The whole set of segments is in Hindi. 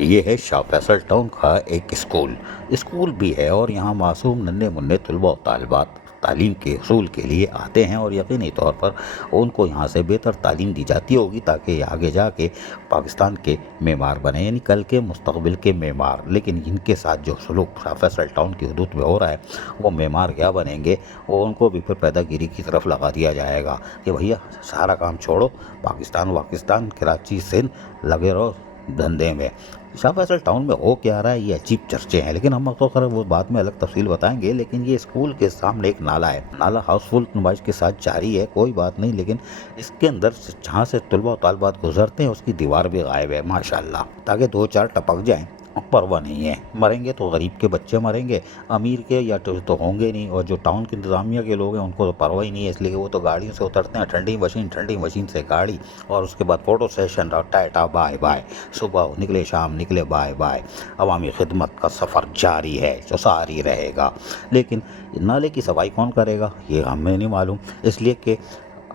ये है शाह फैसल टाउन का एक स्कूल भी है और यहाँ मासूम नन्हे मुन्ने तलबा और तालिबात तालीम के हसूल के लिए आते हैं और यकीनी तौर पर उनको यहाँ से बेहतर तालीम दी जाती होगी ताकि आगे जाके पाकिस्तान के मेमार बने, यानी कल के मुस्तकबिल के मेमार। लेकिन इनके साथ जो सलूक शाह फैसल टाउन की हदूद में हो रहा है वो मेमार क्या बनेंगे, वो उनको भी फिर पैदागिरी की तरफ लगा दिया जाएगा कि भैया सारा काम छोड़ो, पाकिस्तान कराची सिंध लगे रहो धंधे में। शाह फैसल टाउन में हो क्या रहा है ये अजीब चर्चे हैं, लेकिन हम तो खैर वो बाद में अलग तफसील बताएंगे। लेकिन ये स्कूल के सामने एक नाला है, नाला हाउसफुल नुमाइश के साथ जारी है, कोई बात नहीं, लेकिन इसके अंदर जहाँ से तलबा और तालिबात गुजरते हैं उसकी दीवार भी गायब है माशाल्लाह, ताकि दो चार टपक जाएं। परवाह नहीं है, मरेंगे तो गरीब के बच्चे मरेंगे, अमीर के या तो होंगे नहीं। और जो टाउन की इंतज़ामिया के लोग हैं उनको तो परवाह ही नहीं है, इसलिए वो तो गाड़ियों से उतरते हैं, ठंडी मशीन से गाड़ी, और उसके बाद photo session, tata bye bye, सुबह निकले शाम निकले बाय बाय। अवामी खिदमत का सफ़र जारी है जो सारी रहेगा। लेकिन नाले की सफाई कौन करेगा ये हमें नहीं मालूम, इसलिए कि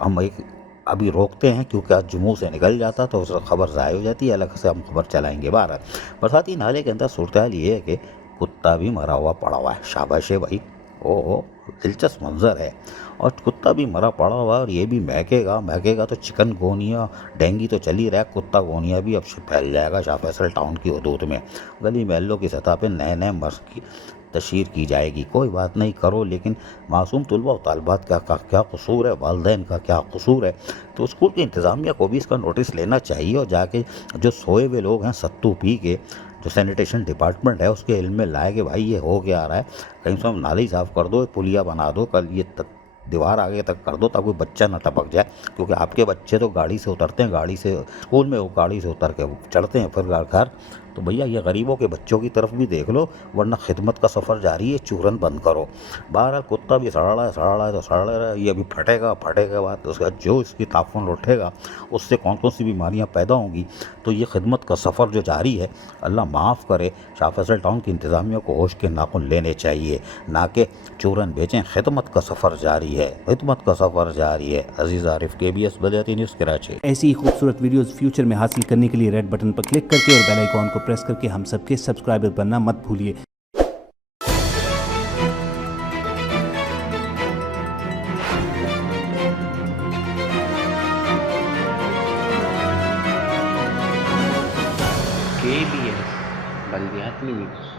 हम एक अभी रोकते हैं क्योंकि आज जुमू से निकल जाता तो उस खबर ज़ाय हो जाती है, अलग से हम खबर चलाएंगे। बरसाती नाले के अंदर सूरत हाल ये है कि कुत्ता भी मरा हुआ पड़ा हुआ है। शाबाश है भाई, ओहो दिलचस्प मंजर है। और कुत्ता भी मरा पड़ा हुआ है और ये भी महकेगा तो चिकन गोनिया डेंगू तो चल ही रहा है, कुत्ता गोनिया भी अब फैल जाएगा शाह फैसल टाउन की हदूद में। गली महलों की सतह पर नए मर्ज की तशहीर की जाएगी, कोई बात नहीं करो, लेकिन मासूम तलबा और तालिबात का क्या कसूर है, वालिदैन का क्या कसूर है। तो स्कूल की इंतज़ामिया को भी इसका नोटिस लेना चाहिए और जाके जो सोए हुए लोग हैं सत्तू पी के, जो सैनिटेशन डिपार्टमेंट है उसके इल्म में लाए कि भाई ये हो क्या रहा है, कहीं से हम नाले ही साफ़ कर दो, पुलिया बना दो, कल ये दीवार आगे तक कर दो ताकि कोई बच्चा ना टपक जाए। क्योंकि आपके बच्चे तो गाड़ी से उतरते हैं, गाड़ी से स्कूल में वो गाड़ी से उतर के चढ़ते हैं फिर घर। तो भैया ये गरीबों के बच्चों की तरफ भी देख लो, वरना खिदमत का सफ़र जारी है, चूरन बंद करो। बहरहाल कुत्ता भी सड़ा रहा है तो सड़ा रहा है, ये अभी फटेगा बाद उसका जो इसकी ताफुन उठेगा उससे कौन कौन सी बीमारियाँ पैदा होंगी। तो ये खिदमत का सफ़र जो जारी है, अल्लाह माफ़ करे, शाह फैसल टाउन की इंतज़ामिया को होश के नाखून लेने चाहिए, ना कि चूरन बेचें। खिदमत का सफ़र जारी है, अजीज़ आरिफ, KBS बलियाती न्यूज़ कराची। ऐसी ही खूबसूरत वीडियोस फ्यूचर में हासिल करने के लिए रेड बटन पर क्लिक करके और बेल आइकॉन को प्रेस करके हम सबके सब्सक्राइबर बनना मत भूलिए। KBS बलियाती न्यूज़।